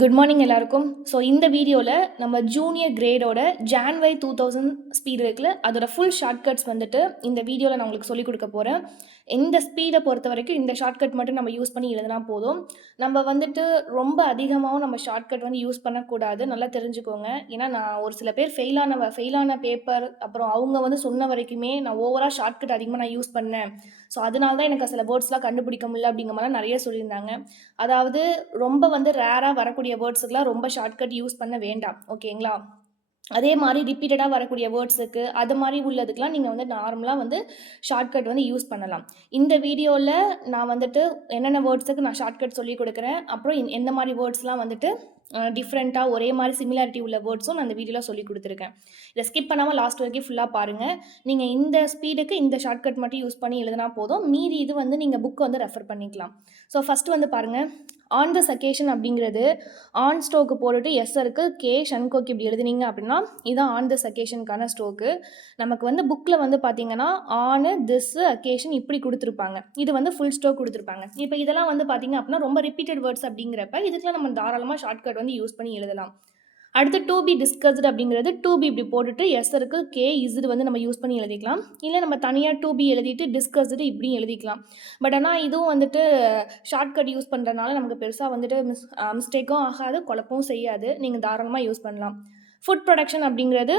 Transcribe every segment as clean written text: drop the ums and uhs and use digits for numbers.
Good morning எல்லாருக்கும். So இந்த வீடியோவில் நம்ம ஜூனியர் கிரேடோட ஜான்வை 2000 ஸ்பீடு இருக்குல்ல, அதோட ஃபுல் ஷார்ட்கட்ஸ் வந்துட்டு இந்த வீடியோவில் நான் உங்களுக்கு சொல்லிக் கொடுக்க போகிறேன். இந்த ஸ்பீடை பொறுத்த வரைக்கும் இந்த ஷார்ட்கட் மட்டும் நம்ம யூஸ் பண்ணி எழுதினா போதும். நம்ம வந்துட்டு ரொம்ப அதிகமாகவும் நம்ம ஷார்ட்கட் வந்து யூஸ் பண்ணக்கூடாது, நல்லா தெரிஞ்சுக்கோங்க. ஏன்னா நான் ஒரு சில பேர் ஃபெயிலான பேப்பர் அப்புறம் அவங்க வந்து சொன்ன வரைக்குமே நான் ஓவராக ஷார்ட்கட் அதிகமாக நான் யூஸ் பண்ணேன், ஸோ அதனால தான் எனக்கு சில வேர்ட்ஸ்லாம் கண்டுபிடிக்க முடியல அப்படிங்கிற மாதிரிலாம் நிறைய சொல்லியிருந்தாங்க. அதாவது ரொம்ப வந்து ரேராக வரக்கூடிய வேர்ட்ஸுக்குலாம் ரொம்ப ஷார்ட்கட் யூஸ் பண்ண வேண்டாம், ஓகேங்களா? அதே மாதிரி ரிப்பீட்டடாக வரக்கூடிய வேர்ட்ஸுக்கு அது மாதிரி உள்ளதுக்கெலாம் நீங்கள் வந்து நார்மலாக வந்து ஷார்ட்கட் வந்து யூஸ் பண்ணலாம். இந்த வீடியோவில் நான் வந்துட்டு என்னென்ன வேர்ட்ஸுக்கு நான் ஷார்ட்கட் சொல்லி கொடுக்குறேன், அப்புறம் எந்த மாதிரி வேர்ட்ஸ்லாம் வந்துட்டு டிஃப்ரெண்ட்டாக ஒரே மாதிரி சிமிலாரிட்டி உள்ள வேர்ட்ஸும் நான் இந்த வீடியோவில் சொல்லி கொடுத்துருக்கேன். இதை ஸ்கிப் பண்ணாமல் லாஸ்ட் வரைக்கும் ஃபுல்லாக பாருங்கள். நீங்கள் இந்த ஸ்பீடுக்கு இந்த ஷார்ட்கட் மட்டும் யூஸ் பண்ணி எழுதினா போதும், மீதி இது வந்து நீங்கள் புக் வந்து ரெஃபர் பண்ணிக்கலாம். ஸோ ஃபஸ்ட்டு வந்து பாருங்கள், ஆன் திஸ் அக்கேஷன் அப்படிங்கிறது ஆன் ஸ்ட்ரோக்கு போட்டுட்டு எஸ் இருக்குது கே ஷன்கோக்கு இப்படி எழுதுனீங்க அப்படின்னா இதுதான் ஆன் திஸ் அக்கேஷனுக்கான ஸ்ட்ரோக்கு. நமக்கு வந்து புக்கில் வந்து பார்த்தீங்கன்னா ஆனு திஸ் அக்கேஷன் இப்படி கொடுத்துருப்பாங்க, இது வந்து ஃபுல் ஸ்ட்ரோக் கொடுத்துருப்பாங்க. இப்போ இதெல்லாம் வந்து பார்த்தீங்க அப்படின்னா ரொம்ப ரிப்பீட்டட் வேர்ட்ஸ் அப்படிங்கிறப்ப இதுக்கெல்லாம் நம்ம தாராளமாக ஷார்ட்கட் வந்து யூஸ் பண்ணி எழுதலாம். அடுத்து டு பி டிஸ்கஸ்டு அப்படிங்கிறது டு பி இப்படி போட்டுட்டு எஸ் இருக்குது கே இஸ்டு வந்து நம்ம யூஸ் பண்ணி எழுதிக்கலாம். இல்லை நம்ம தனியாக டு பி எழுதிட்டு டிஸ்கஸ்டு இப்படியும் எழுதிக்கலாம். பட் ஆனால் இதுவும் வந்துட்டு ஷார்ட்கட் யூஸ் பண்ணுறதுனால நமக்கு பெருசாக வந்துட்டு மிஸ்டேக்கும் ஆகாது, குழப்பமும் செய்யாது, நீங்கள் தாராளமாக யூஸ் பண்ணலாம். ஃபுட் ப்ரொடக்ஷன் அப்படிங்கிறது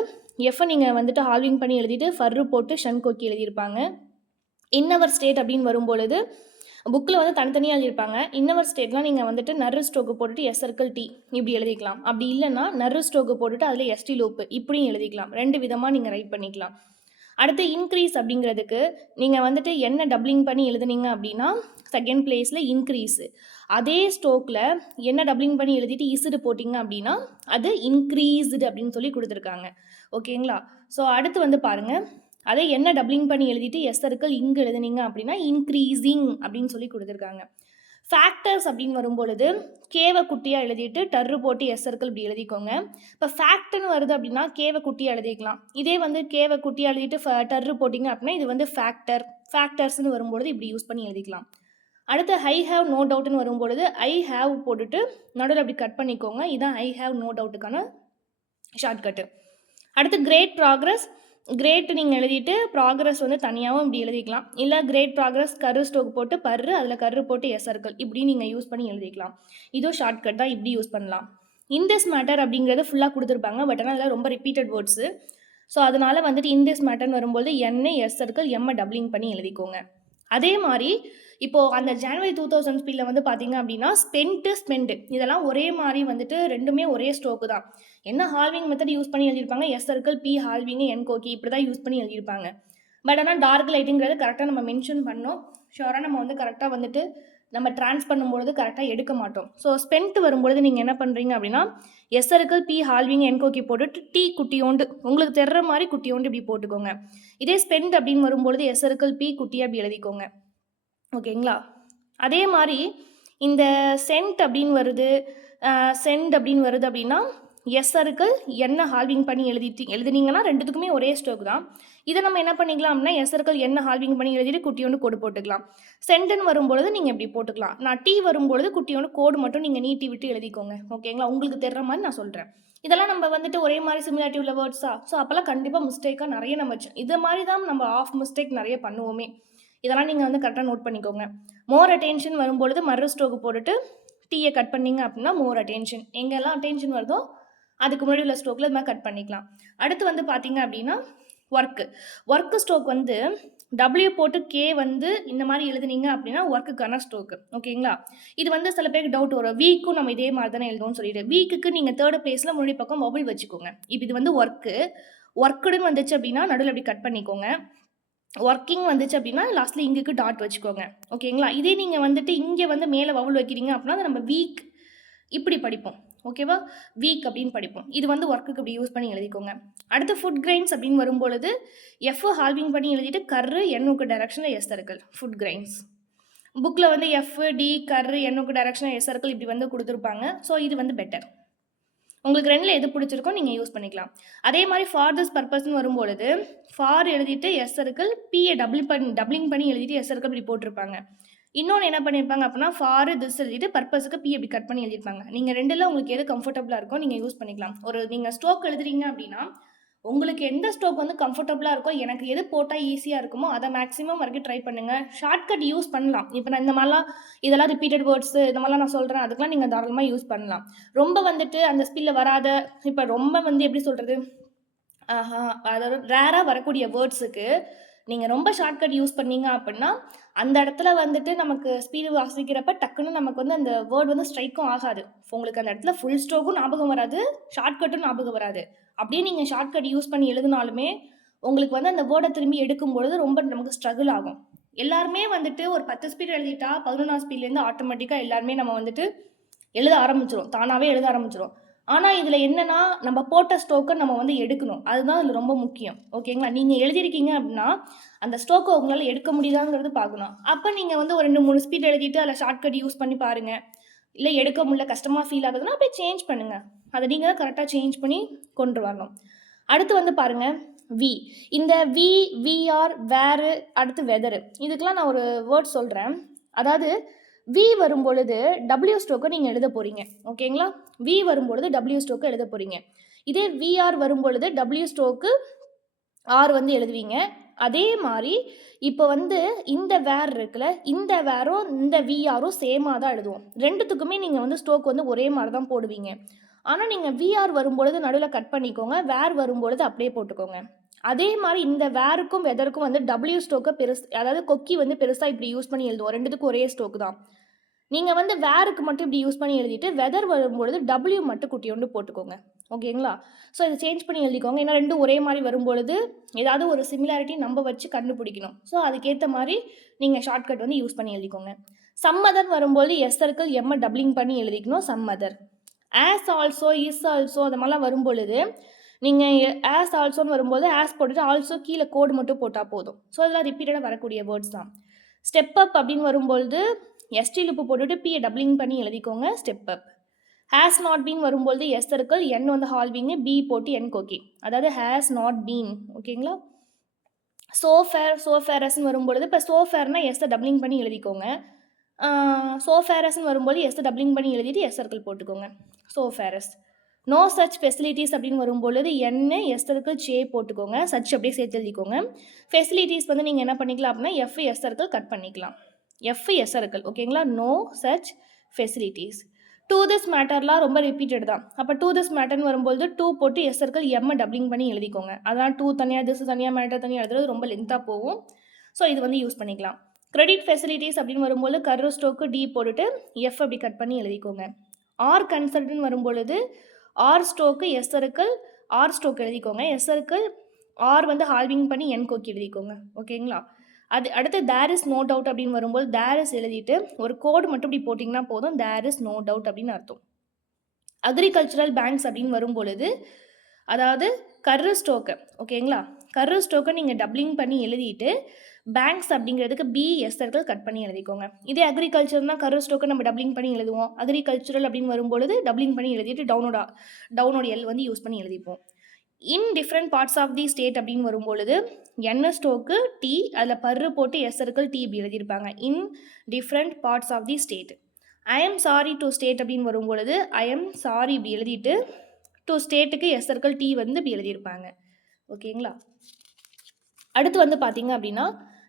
எஃப்ஐ நீங்கள் வந்துட்டு ஹால்விங் பண்ணி எழுதிட்டு ஃபர்ரு போட்டு ஷன்கோக்கி எழுதியிருப்பாங்க. இன்னவர் ஸ்டேட் அப்படின்னு வரும்பொழுது புக்கில் வந்து தனித்தனியாக எழுதியிருப்பாங்க. இன்னவர் ஸ்டேட்லாம் நீங்கள் வந்துட்டு நர்ரு ஸ்ட்ரோக்கு போட்டுட்டு எஸ் சர்க்கிள் டி இப்படி எழுதிக்கலாம். அப்படி இல்லைன்னா நர்ரு ஸ்ட்ரோக்கு போட்டுட்டு அதில் எஸ்டி லூப்பு இப்படியும் எழுதிக்கலாம். ரெண்டு விதமாக நீங்கள் ரைட் பண்ணிக்கலாம். அடுத்து இன்க்ரீஸ் அப்படிங்கிறதுக்கு நீங்கள் வந்துட்டு என்ன டபுளிங் பண்ணி எழுதுனீங்க அப்படின்னா செகண்ட் பிளேஸில் இன்க்ரீஸு. அதே ஸ்ட்ரோக்கில் என்ன டபுளிங் பண்ணி எழுதிட்டு இசுடு போட்டிங்க அப்படின்னா அது இன்க்ரீஸ்டு அப்படின்னு சொல்லி கொடுத்துருக்காங்க, ஓகேங்களா? ஸோ அடுத்து வந்து பாருங்கள், அதை என்ன டபுளிங் பண்ணி எழுதிட்டு எஸ் சர்க்கிள் இங்கே எழுதுனீங்க அப்படின்னா இன்க்ரீஸிங் அப்படின்னு சொல்லி கொடுத்துருக்காங்க. ஃபேக்டர்ஸ் அப்படின்னு வரும்பொழுது கேவை குட்டியாக எழுதிட்டு டர்ரு போட்டு எஸ் சர்க்கிள் இப்படி எழுதிக்கோங்க. இப்போ ஃபேக்ட்னு வருது அப்படின்னா கேவை குட்டியாக எழுதிக்கலாம். இதே வந்து கேவை குட்டியாக எழுதிட்டு டர்ரு போட்டிங்க அப்படின்னா இது வந்து ஃபேக்டர்ஸ்னு வரும்பொழுது இப்படி யூஸ் பண்ணி எழுதிக்கலாம். அடுத்து ஐ ஹேவ் நோ டவுட்னு வரும்பொழுது ஐ ஹேவ் போட்டுட்டு நடுவில் அப்படி கட் பண்ணிக்கோங்க, இதுதான் ஐ ஹேவ் நோ டவுட்டுக்கான ஷார்ட்கட்டு. அடுத்து கிரேட் ப்ராக்ரஸ், கிரேட் நீங்கள் எழுதிட்டு ப்ராக்ரஸ் வந்து தனியாகவும் இப்படி எழுதிக்கலாம். இல்லை கிரேட் ப்ராக்ரஸ் கரு ஸ்டோக் போட்டு பர்ரு அதில் கரு போட்டு எஸ் சர்க்கிள் இப்படி நீங்கள் யூஸ் பண்ணி எழுதிக்கலாம். இதுவும் ஷார்ட்கட் தான், இப்படி யூஸ் பண்ணலாம். இன் திஸ் மேட்டர் அப்படிங்கிறது ஃபுல்லாக கொடுத்துருப்பாங்க, பட் ஆனால் அதில் ரொம்ப ரிப்பீட்டட் வேர்ட்ஸு. ஸோ அதனால் வந்துட்டு இன் திஸ் மேட்டர்னு வரும்போது என் எஸ் சர்க்கிள் எம்மை டபுளிங் பண்ணி எழுதிக்கோங்க. அதே மாதிரி இப்போது அந்த ஜான்வரி 2000 ஸ்பீடில் வந்து பார்த்தீங்க அப்படின்னா ஸ்பெண்டு இதெல்லாம் ஒரே மாதிரி வந்துட்டு ரெண்டுமே ஒரே ஸ்ட்ரோக்கு தான். என்ன ஹால்விங் மெத்தட் யூஸ் பண்ணி எழுதியிருப்பாங்க, எஸ் சர்க்கிள் பி ஹால்விங் என் கோக்கி இப்படி தான் யூஸ் பண்ணி எழுதியிருப்பாங்க. பட் ஆனால் டார்க் லைட்டுங்கிறது கரெக்டாக நம்ம மென்ஷன் பண்ணோம், ஷோராக நம்ம வந்து கரெக்டாக வந்துட்டு நம்ம ட்ரான்ஸ் பண்ணும்பொழுது கரெக்டாக எடுக்க மாட்டோம். ஸோ ஸ்பெண்ட் வரும்பொழுது நீங்கள் என்ன பண்ணுறீங்க அப்படின்னா எஸ் சர்க்கிள் பி ஹால்விங் என் கோக்கி போட்டுட்டு டி குட்டியோண்டு உங்களுக்கு தெரிற மாதிரி குட்டியோண்டு இப்படி போட்டுக்கோங்க. இதே ஸ்பெண்ட் அப்படின்னு வரும்பொழுது எஸ் சர்க்கிள் பி குட்டி அப்படி எழுதிக்கோங்க, ஓகேங்களா? அதே மாதிரி இந்த சென்ட் அப்படின்னு வருது அப்படின்னா எஸ் சர்க்கிள் என்ன ஹால்விங் பண்ணி எழுதினீங்கன்னா ரெண்டுத்துக்குமே ஒரே ஸ்ட்ரோக் தான். இதை நம்ம என்ன பண்ணிக்கலாம் அப்படின்னா எஸ் சர்க்கிள் என்ன ஹால்விங் பண்ணி எழுதிட்டு குட்டியோண்டு கோடு போட்டுக்கலாம். சென்ட்னு வரும்பொழுது நீங்கள் இப்படி போட்டுக்கலாம். நான் டி வரும்பொழுது குட்டியோண்டு கோடு மட்டும் நீங்கள் நீட்டி விட்டு எழுதிக்கோங்க, ஓகேங்களா? உங்களுக்கு தெரிற மாதிரி நான் சொல்கிறேன். இதெல்லாம் நம்ம வந்துட்டு ஒரே மாதிரி சிமிலாரிட்டி உள்ள வேர்ட்ஸா, ஸோ அப்போல்லாம் கண்டிப்பாக மிஸ்டேக்காக நிறைய நம்ம இது மாதிரி தான் நம்ம ஆஃப் மிஸ்டேக் நிறைய பண்ணுவோமே. இதெல்லாம் நீங்கள் வந்து கரெக்டாக நோட் பண்ணிக்கோங்க. மோர் அட்டென்ஷன் வரும்பொழுது மறு ஸ்ட்ரோக்கு போட்டுட்டு டீயை கட் பண்ணிங்க அப்படின்னா மோர் அட்டென்ஷன், எங்கெல்லாம் அட்டென்ஷன் வருதோ அதுக்கு முன்னாடி உள்ள ஸ்ட்ரோக்கில் இது மாதிரி கட் பண்ணிக்கலாம். அடுத்து வந்து பார்த்தீங்க அப்படின்னா ஒர்க்கு ஸ்ட்ரோக் வந்து டபிள்யூ போட்டு கே வந்து இந்த மாதிரி எழுதுனீங்க அப்படின்னா ஒர்க்குக்கான ஸ்ட்ரோக்கு, ஓகேங்களா? இது வந்து சில பேருக்கு டவுட் வரும், வீக்கும் நம்ம இதே மாதிரி தானே எழுதுவோம்னு சொல்லிட்டு. வீக்குக்கு நீங்கள் தேர்ட் பிளேஸில் முன்னாடி பக்கம் வவுல் வச்சுக்கோங்க. இப்போ இது வந்து ஒர்க்குன்னு வந்துச்சு அப்படின்னா நடுவில் அப்படி கட் பண்ணிக்கோங்க. ஒர்க்கிங் வந்துச்சு அப்படின்னா லாஸ்ட்டில் இங்குக்கு டாட் வச்சுக்கோங்க, ஓகேங்களா? இதே நீங்கள் வந்துட்டு இங்கே வந்து மேலே வவுல் வைக்கிறீங்க அப்படின்னா அதை நம்ம வீக் இப்படி படிப்போம், ஓகேவா? வீக் அப்படின்னு படிப்போம். இது வந்து ஒர்க்குக்கு இப்படி யூஸ் பண்ணி எழுதிக்கோங்க. அடுத்து ஃபுட் கிரைன்ஸ் அப்படின்னு வரும்பொழுது எஃப் ஹால்விங் பண்ணி எழுதிட்டு கர்ரு எண்ணுக்கு டைரக்ஷனில் எஸ் சர்க்கிள் ஃபுட் கிரைன்ஸ். புக்கில் வந்து எஃப் டி கர்ரு எண்ணுக்கு டைரக்ஷனில் எஸ் சர்க்கிள் இப்படி வந்து கொடுத்துருப்பாங்க. ஸோ இது வந்து பெட்டர், உங்களுக்கு ரெண்டில் எது பிடிச்சிருக்கோ நீங்கள் யூஸ் பண்ணிக்கலாம். அதே மாதிரி ஃபார் திஸ் பர்பஸ்ன்னு வரும்பொழுது ஃபார் எழுதிட்டு எஸ் சர்க்கிள் பிஏ டபுளிங் பண்ணி எழுதிட்டு எஸ் சர்க்கிள் இப்படி போட்டிருப்பாங்க. இன்னொன்னு என்ன பண்ணியிருப்பாங்க அப்படின்னா, ஃபார் திஸ் எழுதிட்டு பர்ப்பஸுக்கு பி அப்படி கட் பண்ணி எழுதியிருப்பாங்க. நீங்க 2ல உங்களுக்கு எது கம்ஃபர்டபுளா இருக்கோ நீங்க யூஸ் பண்ணிக்கலாம். நீங்க ஸ்ட்ரோக் எழுதுறீங்க அப்படின்னா, உங்களுக்கு எந்த ஸ்ட்ரோக் வந்து கம்ஃபர்டபுளா இருக்கோ, எனக்கு எது போட்டா ஈஸியா இருக்குமோ, அத மேக்ஸிமம் வரைக்கும் ட்ரை பண்ணுங்க. ஷார்ட்கட் யூஸ் பண்ணலாம். இப்ப நான் இந்த மாரிலாம் இதெல்லாம் ரிப்பீட்டட் வேர்ட்ஸ் இந்த மாரிலாம் நான் சொல்றேன். அதுக்கெல்லாம் நீங்க தாராளமா யூஸ் பண்ணலாம். ரொம்ப வந்துட்டு அந்த ஸ்பீட்ல வராத இப்ப ரொம்ப வந்து எப்படி சொல்றது? அதாவது ரேரா வரக்கூடிய வேர்ட்ஸுக்கு நீங்க ரொம்ப ஷார்ட்கட் யூஸ் பண்ணீங்க அப்படின்னா, அந்த இடத்துல வந்துட்டு நமக்கு ஸ்பீடு வாசிக்கிறப்ப டக்குன்னு நமக்கு வந்து அந்த வேர்ட் வந்து ஸ்ட்ரைக்கும் ஆகாது. உங்களுக்கு அந்த இடத்துல ஃபுல் ஸ்ட்ரோக்கும் ஞாபகம் வராது. ஷார்ட்கட்டும் ஞாபகம் வராது. அப்படியே நீங்க ஷார்ட்கட் யூஸ் பண்ணி எழுதினாலுமே, உங்களுக்கு வந்து அந்த வேர்ட திரும்பி எடுக்கும்பொழுது ரொம்ப நமக்கு ஸ்ட்ரகிள் ஆகும். எல்லாருமே வந்துட்டு ஒரு 10 ஸ்பீட் எழுதிட்டா 11ஆம் ஸ்பீட்லேருந்து ஆட்டோமேட்டிக்கா எல்லாருமே நம்ம வந்துட்டு எழுத ஆரம்பிச்சுருவோம். தானாவே எழுத ஆரம்பிச்சுருவோம். ஆனா, இதுல என்னன்னா, நம்ம போட்ட ஸ்ட்ரோக்க நம்ம வந்து எடுக்கணும். அதுதான் இதுல ரொம்ப முக்கியம். ஓகேங்களா? நீங்க எழுதியிருக்கீங்க அப்டின்னா, அந்த ஸ்ட்ரோக்க உங்களால எடுக்க முடியுதாங்கிறது பார்க்கணும். அப்ப நீங்க வந்து ஒரு 2, 3 ஸ்பீட் எழுதிட்டு அதுல ஷார்ட்கட் யூஸ் பண்ணி பாருங்க. இல்ல எடுக்க முடியல, கஷ்டமா ஃபீல் ஆகுதுன்னா, அப்படியே சேஞ்ச் பண்ணுங்க. அத நீங்க தான் கரெக்ட்டா சேஞ்ச் பண்ணி கொண்டு வரணும். அடுத்து வந்து பாருங்க, வி. இந்த வி, விஆர், வேர், அடுத்து வெதர். இதுக்கெல்லாம் நான் ஒரு வேர்ட் சொல்றேன். அதாவது வி வரும்பொழுது டபிள்யூ ஸ்ட்ரோக்க நீங்க எழுத போறீங்க. ஓகேங்களா? வி வரும்பொழுது டபிள்யூ ஸ்ட்ரோக்க எழுத போறீங்க. இதே விஆர் வரும்பொழுது டபிள்யூ ஸ்ட்ரோக்கு ஆர் வந்து எழுதுவீங்க. அதே மாரி இப்ப வந்து இந்த வேர் இருக்குல்ல, இந்த வேரும், இந்த விஆரும் சேமா தான் எழுதுவோம். 2த்துக்குமே நீங்க வந்து ஸ்ட்ரோக் வந்து ஒரே மாரி தான் போடுவீங்க. ஆனா, நீங்க விஆர் வரும்பொழுது நடுவுல கட் பண்ணிக்கோங்க. வேர் வரும்பொழுது அப்படியே போட்டுக்கோங்க. அதே மாரி இந்த வேருக்கும், வெதருக்கும் வந்து டபிள்யூ ஸ்ட்ரோக்க அதாவது கொக்கி வந்து பெருசா இப்படி யூஸ் பண்ணி எழுதுவோம். 2த்துக்கும் ஒரே ஸ்ட்ரோக் தான். நீங்க வந்து வேருக்கு மட்டும் இப்படி யூஸ் பண்ணி எழுதிட்டு, வெதர் வரும்பொழுது டபிள்யூ மட்டும் குட்டியோண்டு போட்டுக்கோங்க. ஓகேங்களா? ஸோ இத சேஞ்ச் பண்ணி எழுதிக்கோங்க. ஏன்னா 2ம் ஒரே மாரி வரும்பொழுது, ஏதாவது ஒரு சிமிலாரிட்டி நம்ப வச்சு கண்டுபிடிக்கணும். ஸோ அதுக்கேத்த மாரி நீங்க ஷார்ட்கட் வந்து யூஸ் பண்ணி எழுதிக்கோங்க. சம் அதர் வரும்போது எஸ் சர்க்கிள் எம்ம டப்ளிங் பண்ணி எழுதிக்கணும் some other. As also, is also அந்த மாரிலாம் வரும்பொழுது, நீங்க ஆஸ் ஆல்சோன்னு வரும்போது ஆஸ் போட்டுட்டு ஆல்சோ கீழ கோடு மட்டும் போட்டா போதும். ஸோ இதெல்லாம் ரிப்பீட்டடா வரக்கூடிய வேர்ட்ஸ் தான். ஸ்டெப் அப் அப்படின்னு வரும்பொழுது எஸ்டி லூப் போட்டுட்டு பியை டப்ளிங் பண்ணி எழுதிக்கோங்க step up. Has not been வரும்போது எஸ் சர்க்கிள் என் வந்து ஹால்விங் பி போட்டு என் கோக்கி, அதாவது ஹேஸ் நாட் பீன். ஓகேங்களா? சோ ஃபேரஸ்ன்னு வரும்பொழுது இப்போ சோ ஃபேர்னா எஸ்ஸை டப்ளிங் பண்ணி எழுதிக்கோங்க. சோ ஃபேரஸ்ன்னு வரும்போது எஸ்ஸை டப்ளிங் பண்ணி எழுதிட்டு எஸ் சர்க்கிள் போட்டுக்கோங்க. So phrase. No such facilities அப்படின்னு வரும்பொழுது என்னு எஸ் சர்க்கிள் ஜே போட்டுக்கோங்க. சச் அப்படியே சேர்த்து எழுதிக்கோங்க. ஃபெசிலிட்டிஸ் வந்து நீங்கள் என்ன பண்ணிக்கலாம் அப்படின்னா எஃப் எஸ் சர்க்கிள் கட் பண்ணிக்கலாம். F S circle. ஓகேங்களா? No such facilities. To this மேட்டர்லாம் ரொம்ப ரிப்பீட்டட் தான். அப்போ டு திஸ் மேட்டர்னு வரும்போது டூ போட்டு எஸ் சர்க்கிள் எம்மை டப்ளிங் பண்ணி எழுதிக்கோங்க. அதான் டூ தனியாக திஸ் தனியாக மேட்டர் தனியாக எழுதுறது ரொம்ப லென்த்தாக போகும். ஸோ இது வந்து யூஸ் பண்ணிக்கலாம். கிரெடிட் ஃபெசிலிட்டிஸ் அப்படின்னு வரும்போது கர்வ் ஸ்ட்ரோக்கு டி போட்டுட்டு எஃப் அப்படி கட் பண்ணி எழுதிக்கோங்க. ஆர் கன்சல்ட்னு வரும்பொழுது R stroke S circle R stroke எழுதிக்கோங்க. எஸ் சர்க்கிள் ஆர் வந்து ஹால்விங் பண்ணி என் கோக்கி எழுதிக்கோங்க. ஓகேங்களா? அது அடுத்து தேர் இஸ் நோ டவுட் அப்படின்னு வரும்போது தேர் இஸ் எழுதிட்டு ஒரு கோடு மட்டும் இப்படி போட்டிங்கன்னா போதும். தேர் இஸ் நோ டவுட் அப்படின்னு அர்த்தம். அக்ரிகல்ச்சரல் பேங்க்ஸ் அப்படின்னு வரும்பொழுது அதாவது கர்ரு ஸ்ட்ரோக்கு. ஓகேங்களா? கர்ரு ஸ்ட்ரோக்கை நீங்கள் டப்ளிங் பண்ணி எழுதிட்டு பேங்க்ஸ் அப்படிங்கிறதுக்கு பி எஸ் சர்க்கிள் கட் பண்ணி எழுதிக்கோங்க. இதே அக்ரிகல்ச்சர்னா கர்ரு ஸ்ட்ரோக்கை நம்ம டப்ளிங் பண்ணி எழுதுவோம். அக்ரிகல்ச்சரல் அப்படின்னு வரும்பொழுது டப்ளிங் பண்ணி எழுதிட்டு டவுனோட எல் வந்து யூஸ் பண்ணி எழுதிப்போம். In different parts of the state அப்படின்னு வரும்பொழுது என் ஸ்ட்ரோக்கு டி அதில் பர்ரு போட்டு எஸ் சர்க்கிள் டி இப்படி எழுதியிருப்பாங்க. In different parts of the state. I am sorry to state அப்படின்னு வரும்பொழுது ஐ எம் சாரி இப்படி எழுதிட்டு டு ஸ்டேட்டுக்கு எஸ் சர்க்கிள் டி வந்து இப்படி எழுதியிருப்பாங்க. ஓகேங்களா? அடுத்து வந்து பார்த்தீங்க அப்படின்னா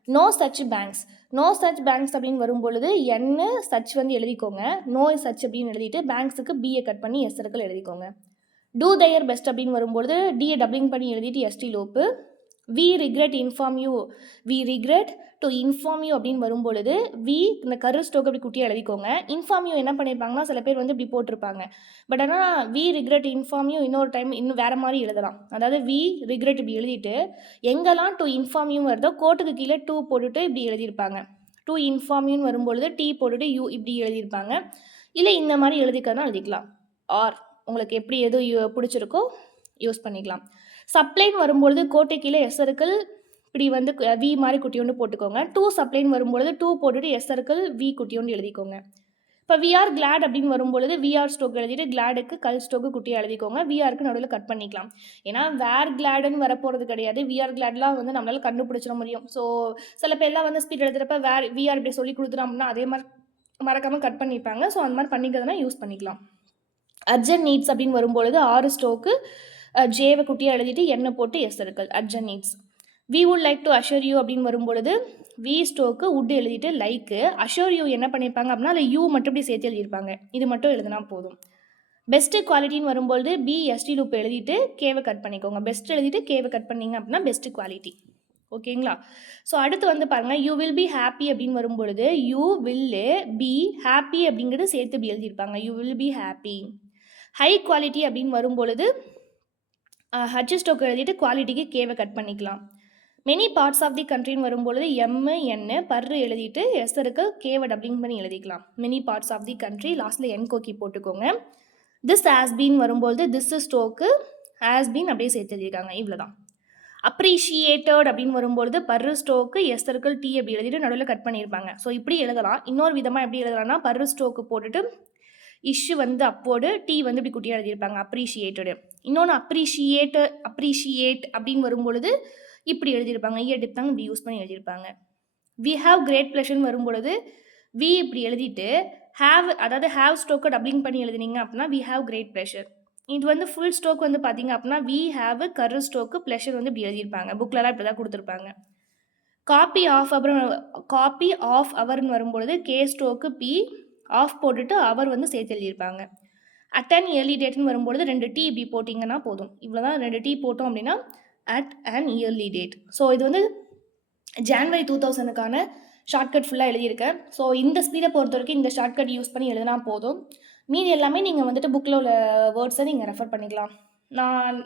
no such banks. No such banks அப்படின்னு வரும்பொழுது என்ன சச் வந்து எழுதிக்கோங்க. நோ சச் அப்படின்னு எழுதிட்டு பேங்க்ஸுக்கு பிஏ கட் பண்ணி எஸ் சர்க்கிள் எழுதிக்கோங்க. டூ தயர் பெஸ்ட் அப்படின்னு வரும்பொழுது டிஏ டப்ளிங் பண்ணி எழுதிட்டு S T loop. We regret inform you. We regret to inform you அப்படின்னு வரும்பொழுது வி இந்த கரு ஸ்டோக் அப்படி குட்டியாக எழுதிக்கோங்க. இன்ஃபார்ம் யூ என்ன பண்ணியிருப்பாங்கன்னா சில பேர் வந்து இப்படி போட்டிருப்பாங்க. பட் ஆனால் வி ரிக்ரெட் இன்ஃபார்ம் யூ இன்னொரு டைம் இன்னும் வேறு மாதிரி எழுதலாம். அதாவது வி ரிக்ரெட் இப்படி எழுதிட்டு எங்கெல்லாம் டு இன்ஃபார்ம் யூ வருதோ கோட்டுக்கு கீழே டூ போட்டுட்டு இப்படி எழுதியிருப்பாங்க. டு இன்ஃபார்ம் யூன்னு வரும்பொழுது டி போட்டுட்டு யூ இப்படி எழுதியிருப்பாங்க. இல்லை இந்த மாதிரி எழுதிக்கிறதுனா எழுதிக்கலாம். ஆர் உங்களுக்கு எப்படி எது பிடிச்சிருக்கோ யூஸ் பண்ணிக்கலாம். சப்ளைன்னு வரும்பொழுது கோட்டை கீழே எஸ் சர்க்கிள் இப்படி வந்து வி மாதிரி குட்டியோண்டு போட்டுக்கோங்க. டூ சப்ளைன்னு வரும்பொழுது டூ போட்டுட்டு எஸ் சர்க்கிள் வி குட்டியோண்டு எழுதிக்கோங்க. இப்போ வி ஆர் கிளாட் அப்படின்னு வரும்பொழுது விஆர் ஸ்டோக் எழுதிட்டு கிளாடுக்கு கல் ஸ்டோக்கு குட்டியாக எழுதிக்கோங்க. விஆருக்கு நடுவில் கட் பண்ணிக்கலாம். ஏன்னா வேர் கிளாடுன்னு வரப்போகிறது கிடையாது. விஆர் கிளாட்லாம் வந்து நம்மளால கண்டுபிடிச்சிட முடியும். ஸோ சில பேர்லாம் வந்து ஸ்பீட் எழுதுறப்ப வேர் விஆர் இப்படி சொல்லி கொடுத்துட்டோம் அப்படின்னா அதே மாதிரி மறக்காமல் கட் பண்ணிப்பாங்க. ஸோ அந்த மாதிரி பண்ணிக்கிறதுனா யூஸ் பண்ணிக்கலாம். அர்ஜென்ட் நீட்ஸ் அப்படின்னு வரும்பொழுது 6 ஸ்டோக்கு ஜேவை குட்டியாக எழுதிட்டு எண்ணெய் போட்டு எஸ் இருக்குது urgent needs. We would like to assure you அப்படின்னு வரும்பொழுது வி ஸ்டோக்கு உட் எழுதிட்டு லைக்கு அஷோர் யூ என்ன பண்ணியிருப்பாங்க அப்படின்னா அதில் யூ மட்டும் இப்படி சேர்த்து எழுதியிருப்பாங்க. இது மட்டும் எழுதினா போதும். பெஸ்ட்டு குவாலிட்டின்னு வரும்பொழுது பிஎஸ்டி லூப் எழுதிட்டு கேவை கட் பண்ணிக்கோங்க. பெஸ்ட் எழுதிட்டு கேவை கட் பண்ணிங்க அப்படின்னா பெஸ்ட்டு குவாலிட்டி. ஓகேங்களா? ஸோ அடுத்து வந்து பாருங்கள் யூ வில் பி ஹாப்பி அப்படின்னு வரும்பொழுது யூ வில் பி ஹாப்பி அப்படிங்கிறது சேர்த்து இப்படி எழுதியிருப்பாங்க. You will be happy. High quality அப்படின்னு வரும்பொழுது ஹச் ஸ்டோக் எழுதிட்டு குவாலிட்டிக்கு கேவை கட் பண்ணிக்கலாம். மெனி பார்ட்ஸ் ஆஃப் தி கண்ட்ரின்னு வரும்பொழுது என் பர்ரு எழுதிட்டு எஸ்ஸருக்கு கேவை டப்ளிங் பண்ணி எழுதிக்கலாம். Many parts of the country லாஸ்ட்டில் என் கோக்கி போட்டுக்கோங்க. திஸ் ஹேஸ் பீன் வரும்பொழுது திஸ் ஸ்டோக்கு ஹேஸ் பீன் அப்படியே சேர்த்து எழுதியிருக்காங்க. இவ்வளோ தான். அப்ரிஷியேட்டட் அப்படின்னு வரும்பொழுது பர்ரு ஸ்டோக்கு எஸ்ஸருக்கு டி அப்படி எழுதிட்டு நடுவில் கட் பண்ணியிருப்பாங்க. ஸோ இப்படி எழுதலாம். இன்னொரு விதமாக எப்படி எழுதலாம்னா பர்ரு ஸ்டோக்கு போட்டுட்டு இஷ்ஷு வந்து அப்போடு டி வந்து இப்படி குட்டியாக எழுதியிருப்பாங்க அப்ரிஷியேட்டடு. இன்னொன்று அப்ரிஷியேட் அப்படின்னு வரும்பொழுது இப்படி எழுதியிருப்பாங்க. எடுத்தாங்க இப்படி யூஸ் பண்ணி எழுதியிருப்பாங்க. வி ஹாவ் கிரேட் ப்ளஷர்னு வரும்பொழுது வி இப்படி எழுதிட்டு ஹாவ் அதாவது ஹாவ் ஸ்டோக்கை டப்ளிங் பண்ணி எழுதினீங்க அப்படின்னா வி ஹாவ் கிரேட் ப்ளஷர். இது வந்து ஃபுல் ஸ்டோக் வந்து பார்த்தீங்க அப்படின்னா வி ஹாவ் கரு ஸ்டோக்கு ப்ளஷர் வந்து இப்படி எழுதியிருப்பாங்க. புக்கிலலாம் இப்படி தான் கொடுத்துருப்பாங்க. காப்பி ஆஃப் அப்புறம் காப்பி ஆஃப் அவர்னு வரும்பொழுது கே ஸ்டோக்கு பி ஆஃப் போட்டுட்டு அவர் வந்து சேர்த்து எழுதியிருப்பாங்க. அட் இயர்லி டேட்னு வரும்பொழுது 2 டீ இப்படி போட்டிங்கன்னா போதும். இவ்வளோ தான். 2 டீ போட்டோம் அப்படின்னா at an early date. So இது வந்து ஜான்வரி 2000க்கான ஷார்ட்கட் ஃபுல்லாக எழுதியிருக்கேன். ஸோ இந்த ஸ்பீடை பொறுத்த வரைக்கும் இந்த ஷார்ட்கட் யூஸ் பண்ணி எழுதினா போதும். மீதி எல்லாமே நீங்கள் வந்துட்டு புக்கில் உள்ள வேர்ட்ஸை நீங்கள் ரெஃபர் பண்ணிக்கலாம்.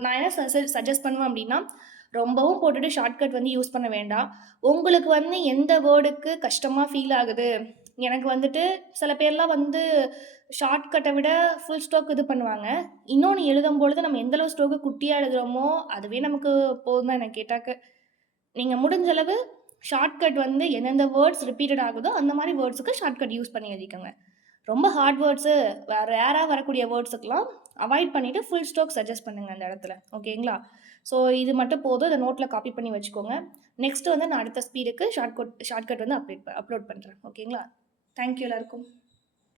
நான் என்ன சஜஸ்ட் பண்ணுவேன் அப்படின்னா ரொம்பவும் போட்டுட்டு ஷார்ட்கட் வந்து யூஸ் பண்ண வேண்டாம். உங்களுக்கு வந்து எந்த வேர்டுக்கு கஷ்டமாக ஃபீல் ஆகுது, எனக்கு வந்துட்டு சில பேர்லாம் வந்து ஷார்ட்கட்டை விட ஃபுல் ஸ்டோக் இது பண்ணுவாங்க. இன்னொன்று எழுதும்பொழுது நம்ம எந்தளவு ஸ்டோக்கு குட்டியாக எழுதுகிறோமோ அதுவே நமக்கு போதும் தான் எனக்கு கேட்டாக்க. நீங்கள் முடிஞ்சளவு ஷார்ட்கட் வந்து எந்தெந்த வேர்ட்ஸ் ரிப்பீட்டட் ஆகுதோ அந்த மாதிரி வேர்ட்ஸுக்கு ஷார்ட்கட் யூஸ் பண்ணி எழுதிக்கோங்க. ரொம்ப ஹார்ட் வேர்ட்ஸு ரேராக வரக்கூடிய வேர்ட்ஸுக்கெலாம் அவாய்ட் பண்ணிவிட்டு ஃபுல் ஸ்டோக் சஜஸ்ட் பண்ணுங்கள் அந்த இடத்துல. ஓகேங்களா? ஸோ இது மட்டும் போதும். இதை நோட்டில் காப்பி பண்ணி வச்சுக்கோங்க. நெக்ஸ்ட்டு வந்து நான் அடுத்த ஸ்பீடுக்கு ஷார்ட்கட் வந்து அப்லோட் பண்ணுறேன். ஓகேங்களா? தேங்க்யூ எல்லாருக்கும்.